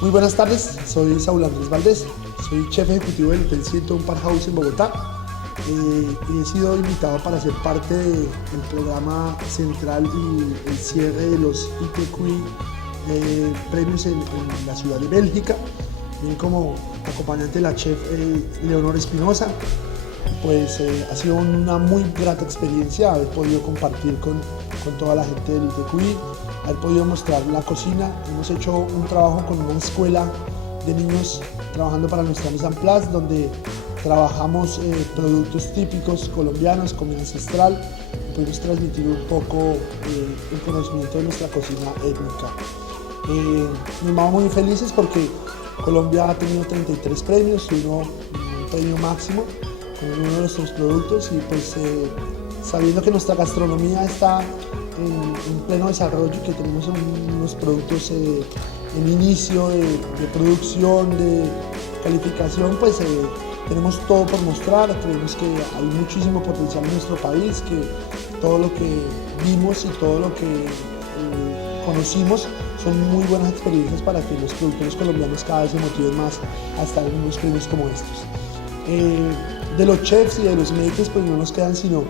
Muy buenas tardes, soy Saúl Andrés Valdés, soy chef ejecutivo del Hotel 101 Park House en Bogotá. He sido invitado para ser parte del programa central y el cierre de los ITQI premios en la ciudad de Bélgica. Bien, como acompañante de la chef Leonor Espinosa. Pues ha sido una muy grata experiencia haber podido compartir con toda la gente del ITQI, haber podido mostrar la cocina. Hemos hecho un trabajo con una escuela de niños trabajando para nuestra mise en place, donde trabajamos productos típicos colombianos, comida ancestral, y pudimos transmitir un poco el conocimiento de nuestra cocina étnica. Nos vamos muy felices porque Colombia ha tenido 33 premios, un premio máximo con uno de nuestros productos, y pues sabiendo que nuestra gastronomía está en pleno desarrollo y que tenemos unos productos en inicio de producción, de calificación, pues tenemos todo por mostrar. Creemos que hay muchísimo potencial en nuestro país, que todo lo que vimos y todo lo que conocimos son muy buenas experiencias para que los productores colombianos cada vez se motiven más a estar en unos premios como estos. De los chefs y de los makers pues no nos quedan sino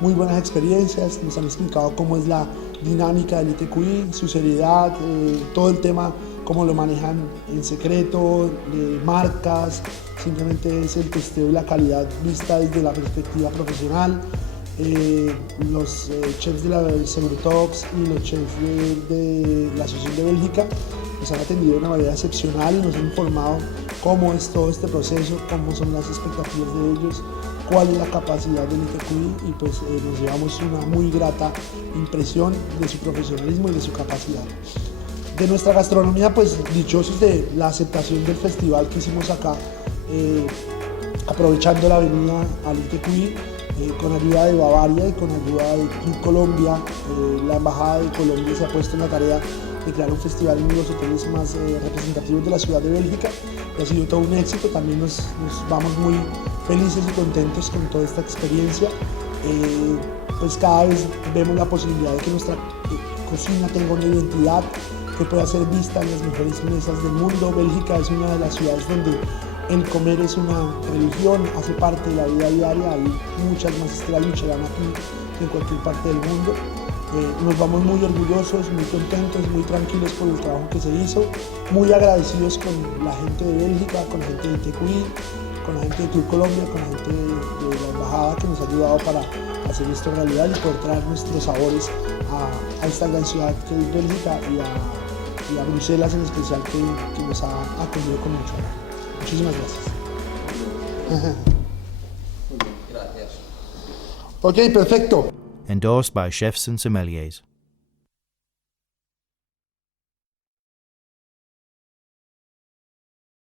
muy buenas experiencias. Nos han explicado cómo es la dinámica del ITQI, su seriedad, todo el tema, cómo lo manejan en secreto, de marcas, simplemente es el testeo y la calidad vista desde la perspectiva profesional. Los chefs de la Segurotox y los chefs de la Asociación de Bélgica nos han atendido de una manera excepcional y nos han informado cómo es todo este proceso, cómo son las expectativas de ellos, cuál es la capacidad del ITQI, y pues nos llevamos una muy grata impresión de su profesionalismo y de su capacidad. De nuestra gastronomía, pues dichosos de la aceptación del festival que hicimos acá, aprovechando la venida al ITQI, con ayuda de Bavaria y con ayuda de Club Colombia. La Embajada de Colombia se ha puesto en la tarea de crear un festival en uno de los hoteles más representativos de la ciudad de Bélgica, y ha sido todo un éxito. También nos vamos muy felices y contentos con toda esta experiencia. Pues cada vez vemos la posibilidad de que nuestra cocina tenga una identidad que pueda ser vista en las mejores mesas del mundo. Bélgica es una de las ciudades donde el comer es una religión, hace parte de la vida diaria. Hay muchas más estrellas Michelin aquí que en cualquier parte del mundo. Nos vamos muy orgullosos, muy contentos, muy tranquilos por el trabajo que se hizo, muy agradecidos con la gente de Bélgica, con la gente de ITQI, con la gente de Club Colombia, con la gente de la Embajada que nos ha ayudado para hacer esto realidad y poder traer nuestros sabores a esta gran ciudad que es Bélgica, y a Bruselas en especial, que nos ha atendido con mucho amor. Muchísimas gracias. Gracias. Ok, perfecto. Endorsed by chefs and sommeliers.